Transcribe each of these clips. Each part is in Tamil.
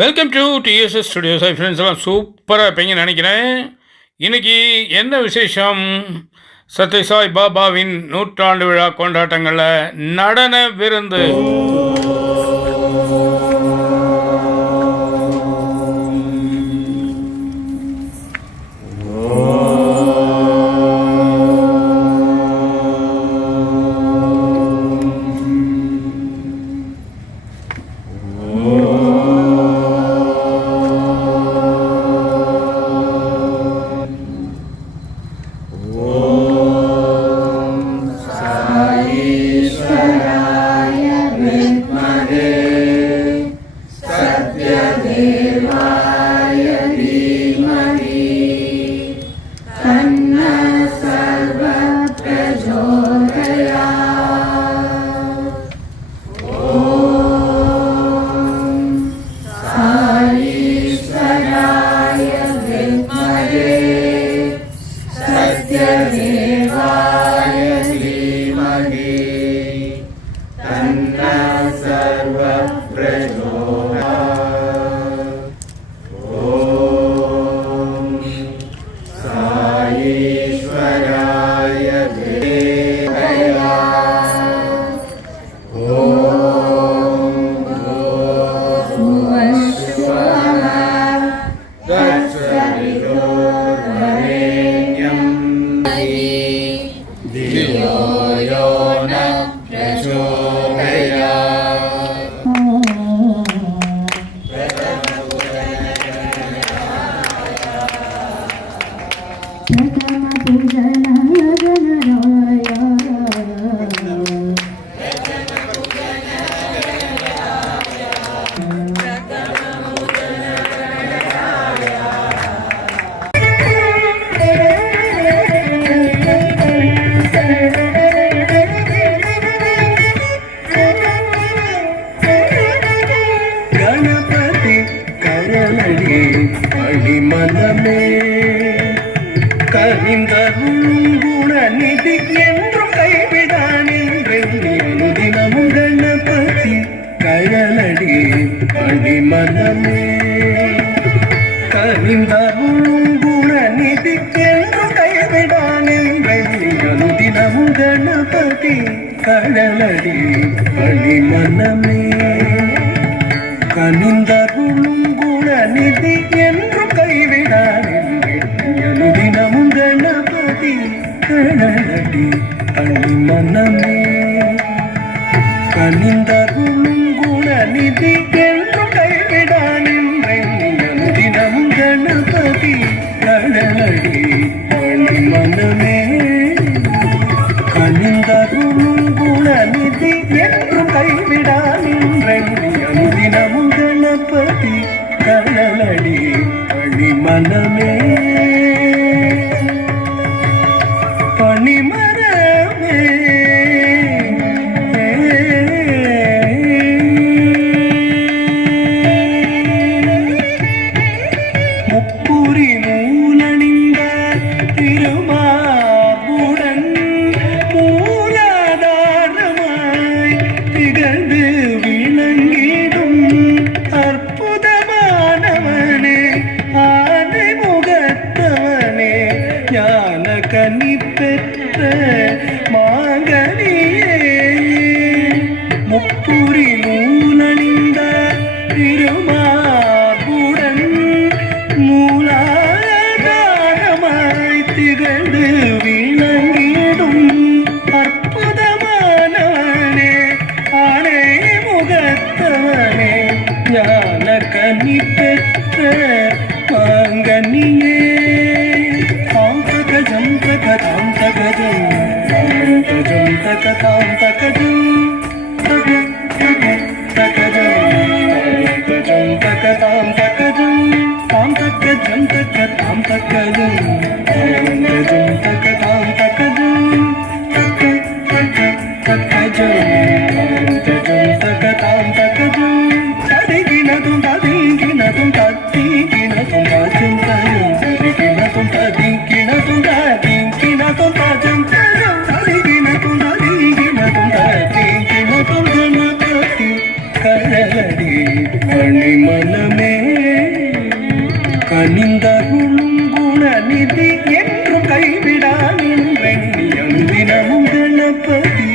Welcome to TDS studios. Friends எல்லாம் சூப்பராக இருப்பீங்கன்னு நினைக்கிறேன். இன்றைக்கி என்ன விசேஷம்? சத்யசாய் பாபாவின் நூற்றாண்டு விழா கொண்டாட்டங்களில் நடன விருந்து. குணநிதி என்றும் கைவிடான் தினமும் கணபதி கழலடி அடி மனமே. கனிந்தருளும் குணநிதி என்றும் கைவிடான் தினமும் கணபதி கழலடி அடி மனமே. கனிந்தருளும் குணநிதி என்றும் கைவிடான் தினமும் கணபதி கழலடி அடி மனமே. கனிந்தருளும் குணநிதி என்றும் கைவிடான் தினமும் கணபதி கழலடி அடி மனமே. கனிந்தருளும் குணநிதி என்றும் கைவிடான் தினமும் கணபதி கழலடி அடி மனமே. பனிமரமே முப்புரி நூலணிந்த திருமார்புடன் மூலாதாரமாய் திகழ்ந்து விளங்கிடும் அற்புதமானவனே, ஆனை முகத்தவனே, ஞான கனி பெற்ற மாங்கனியே. முப்புரி நூலணிந்த திருமார்புடன் மூலாதாரமாய் திகழ்ந்து விளங்கிடும் அற்புதமானவனே, ஆனை முகத்தவனே, ஞான கனி பெற்ற மாங்கனியே. தாம் தகஜம் தகதாம் தகஜம் தகஜம் தகதாம் தகஜம் தகஜம் தகதாம் தகஜம் தாம் தகஜம் தகதாம் தகஜம் தகஜம் தகதாம் தகஜம் தகஜம் தகதாம் தகஜம் ததிகினதும் ததிங்கினதும் தத்திகினதும் தாஜம் தரும் ததிகினதும் ததிங்கினதும் ததிங்கினதும் தாஜம் தரும் ததிகினதும் ததிங்கினதும் ததி மனமே கனிந்தருளும் குணநிதி என்றும் கைவிடா நின்றெண்ணியம் தினமும் கணபதி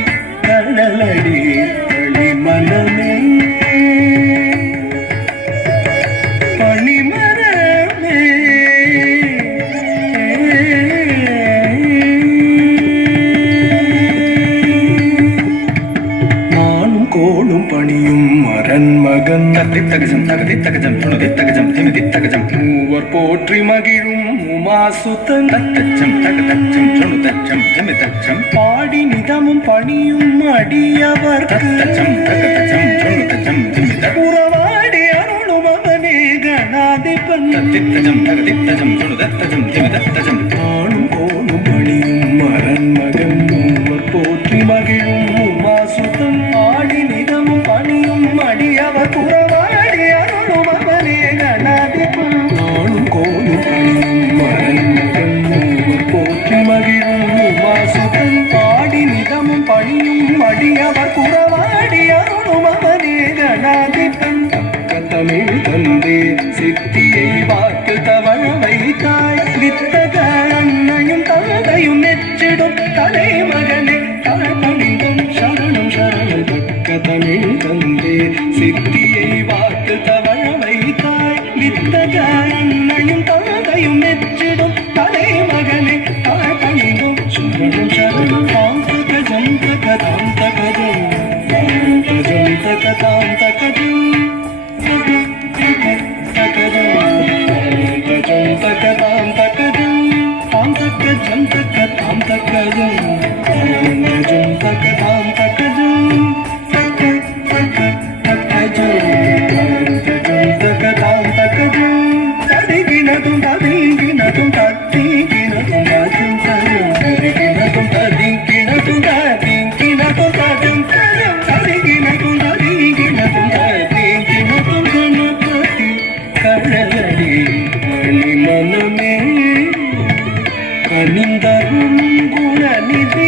கடலடி பழி மனமே பணிமரமே நானும் கோளும் பணியும் மரன் மகன் தகஜம் தகஜம் துணுதி தகஜம் திமிதி தகஜம் மூவர் போற்றி மகிழும் உமாசுதன் தச்சம் தகதச்சம் துணுதச்சம் திமிதச்சம் பாடி நிதமும் பணியும் அடியவர் தச்சம் தகதச்சம் துணுதச்சம் திமித உறவாடி அருளும் அவனே கணாதிபன் தித்தஜம் தகதித்தஜம் துணுதத்தஜம் திமிதத்தஜம் நானும் கோளும் பணியும் மரன் மகன் மூவர் போற்றி மகிழும் உமாசுதன் பாடி நிதமும் பணியும் அடியவர் உறவாடி அருளும் அவனே கணாதிபன் நானும் கோளும் பணியும் மரன் மகன் மூவர் போற்றி மகிழும் உமாசுதன் பாடி நிதமும் பணியும் அடியவர் உறவாடி அருளும் அவனே கணாதிபன் தமிழ் தந்தே சித்தியை வாக்கு தவழ வைத்தாய் வித்தக அன்னையும் தந்தையும் நெச்சிடும் தலைமகனே தரப்பணிந்தும் சரணம் சரணம் தக்க தமிழ் தந்தே சித்தியை வாக்கு தவழ வைத்தாய் வித்தக அன்னையும் தந்தையும் நெச்சிடும் தலைமகனே தரப்பணிந்தும் சரணம் சரணம் தாம் தகஜம் தகதாம் தகஜம் தகஜம் தகதாம் தகஜம் மனமே கனிந்தருளும் குணநிதி